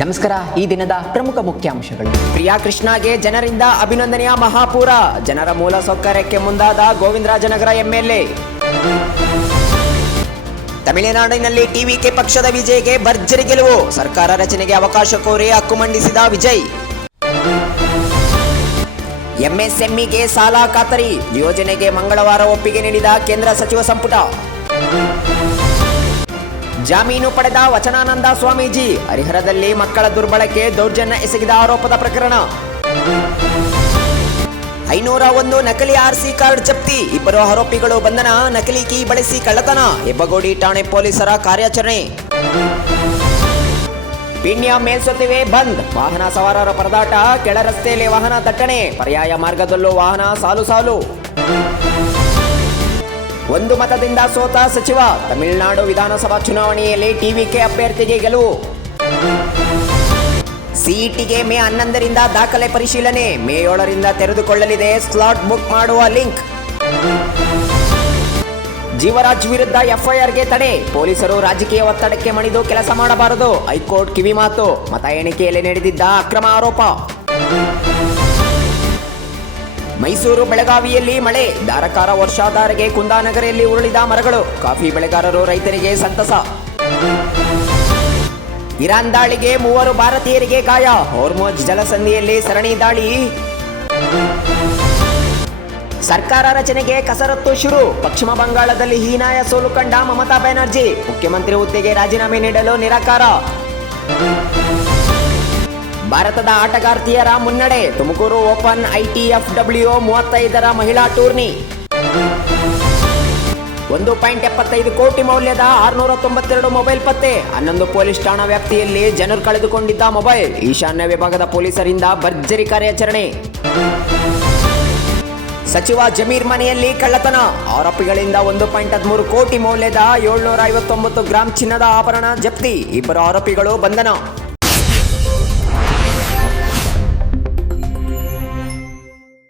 ನಮಸ್ಕಾರ. ಈ ದಿನದ ಪ್ರಮುಖ ಮುಖ್ಯಾಂಶಗಳು. ಪ್ರಿಯಾ ಕೃಷ್ಣಗೆ ಜನರಿಂದ ಅಭಿನಂದನೆಯ ಮಹಾಪೂರ. ಜನರ ಮೂಲ ಸೌಕರ್ಯಕ್ಕೆ ಮುಂದಾದ ಗೋವಿಂದರಾಜನಗರ ಎಂಎಲ್ಎ. ತಮಿಳುನಾಡಿನಲ್ಲಿ ಟಿವಿಕೆ ಪಕ್ಷದ ವಿಜಯ್ಗೆ ಭರ್ಜರಿ ಗೆಲುವು. ಸರ್ಕಾರ ರಚನೆಗೆ ಅವಕಾಶ ಕೋರಿ ಹಕ್ಕು ಮಂಡಿಸಿದ ವಿಜಯ್. ಎಂಎಸ್ಎಂಇಗೆ ಸಾಲ ಖಾತರಿ ಯೋಜನೆಗೆ ಮಂಗಳವಾರ ಒಪ್ಪಿಗೆ ನೀಡಿದ ಕೇಂದ್ರ ಸಚಿವ ಸಂಪುಟ. ಜಾಮೀನು ಪಡೆದ ವಚನಾನಂದ ಸ್ವಾಮೀಜಿ. ಹರಿಹರದಲ್ಲಿ ಮಕ್ಕಳ ದುರ್ಬಳಕೆ ದೌರ್ಜನ್ಯ ಎಸಗಿದ ಆರೋಪದ ಪ್ರಕರಣ. 501 ನಕಲಿ ಆರ್ಸಿ ಕಾರ್ಡ್ ಜಪ್ತಿ. 2 ಆರೋಪಿಗಳು ಬಂಧನ. ನಕಲಿ ಕೀ ಬಳಸಿ ಕಳ್ಳತನ. ಹೆಬ್ಬಗೋಡಿ ಠಾಣೆ ಪೊಲೀಸರ ಕಾರ್ಯಾಚರಣೆ. ಪಿಣ್ಯ ಮೇಲ್ಸೇತುವೆ ಬಂದ್. ವಾಹನ ಸವಾರರ ಪರದಾಟ. ಕೆಳ ರಸ್ತೆಯಲ್ಲಿ ವಾಹನ ದಟ್ಟಣೆ. ಪರ್ಯಾಯ ಮಾರ್ಗದಲ್ಲೂ ವಾಹನ ಸಾಲು. ಒಂದು ಮತದಿಂದ ಸೋತ ಸಚಿವ. ತಮಿಳುನಾಡು ವಿಧಾನಸಭಾ ಚುನಾವಣೆಯಲ್ಲಿ ಟಿವಿಕೆ ಅಭ್ಯರ್ಥಿಗೆ ಗೆಲುವು. ಸಿಇಟಿಗೆ ಮೇ 11ರಿಂದ ದಾಖಲೆ ಪರಿಶೀಲನೆ. ಮೇ 7ರಿಂದ ತೆರೆದುಕೊಳ್ಳಲಿದೆ ಸ್ಲಾಟ್ ಬುಕ್ ಮಾಡುವ ಲಿಂಕ್. ಜೀವರಾಜ್ ವಿರುದ್ಧ ಎಫ್ಐಆರ್ಗೆ ತಡೆ. ಪೊಲೀಸರು ರಾಜಕೀಯ ಒತ್ತಡಕ್ಕೆ ಮಣಿದು ಕೆಲಸ ಮಾಡಬಾರದು. ಹೈಕೋರ್ಟ್ ಕಿವಿಮಾತು. ಮತ ಎಣಿಕೆಯಲ್ಲಿ ನಡೆದಿದ್ದ ಅಕ್ರಮ ಆರೋಪ. ಮೈಸೂರು ಬೆಳಗಾವಿಯಲ್ಲಿ ಮಳೆ. ಧಾರಾಕಾರ ವರ್ಷಾಧಾರೆಗೆ ಕುಂದಾನಗರಿಯಲ್ಲಿ ಉರುಳಿದ ಮರಗಳು. ಕಾಫಿ ಬೆಳೆಗಾರರು ರೈತರಿಗೆ ಸಂತಸ. ಇರಾನ್ ದಾಳಿಗೆ 3 ಭಾರತೀಯರಿಗೆ ಗಾಯ. ಹೋರ್ಮುಜ್ ಜಲಸಂಧಿಯಲ್ಲಿ ಸರಣಿ ದಾಳಿ. ಸರ್ಕಾರ ರಚನೆಗೆ ಕಸರತ್ತು ಶುರು. ಪಶ್ಚಿಮ ಬಂಗಾಳದಲ್ಲಿ ಹೀನಾಯ ಸೋಲು ಕಂಡ ಮಮತಾ ಬ್ಯಾನರ್ಜಿ. ಮುಖ್ಯಮಂತ್ರಿ ಹುದ್ದೆಗೆ ರಾಜೀನಾಮೆ ನೀಡಲು ನಿರಾಕಾರ. ಭಾರತದ ಆಟಗಾರ್ತಿಯರ ಮುನ್ನಡೆ. ತುಮಕೂರು ಓಪನ್ ITFW 35ರ ಮಹಿಳಾ ಟೂರ್ನಿ. 1.75 ಕೋಟಿ ಮೌಲ್ಯದ 692 ಮೊಬೈಲ್ ಪತ್ತೆ. 11 ಪೊಲೀಸ್ ಠಾಣಾ ವ್ಯಾಪ್ತಿಯಲ್ಲಿ ಜನರು ಕಳೆದುಕೊಂಡಿದ್ದ ಮೊಬೈಲ್. ಈಶಾನ್ಯ ವಿಭಾಗದ ಪೊಲೀಸರಿಂದ ಭರ್ಜರಿ ಕಾರ್ಯಾಚರಣೆ. ಸಚಿವ ಜಮೀರ್ ಮನೆಯಲ್ಲಿ ಕಳ್ಳತನ. ಆರೋಪಿಗಳಿಂದ 1.13 ಕೋಟಿ ಮೌಲ್ಯದ 759 ಗ್ರಾಂ ಚಿನ್ನದ ಆಭರಣ ಜಪ್ತಿ. 2 ಆರೋಪಿಗಳು ಬಂಧನ.